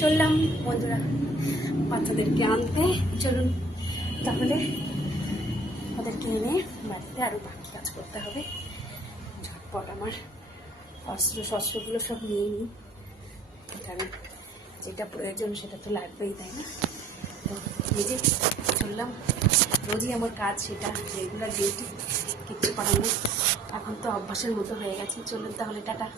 চললাম বন্ধুরা বাচ্চাদেরকে আনতে। চলুন তাহলে ওদেরকে এনে বাড়িতে আরও বাকি কাজ করতে হবে। ঝটপট আমার শস্ত্রগুলো সব নিয়ে নিই, এখানে যেটা প্রয়োজন সেটা তো লাগবেই, তাই না? তো নিজে চললাম, রোজই আমার কাজ সেটা, রেগুলার ডিউটি, কিচ্ছু করার নেই। এখন তো অভ্যাসের মতো হয়ে গেছে। চলুন তাহলে টাটা।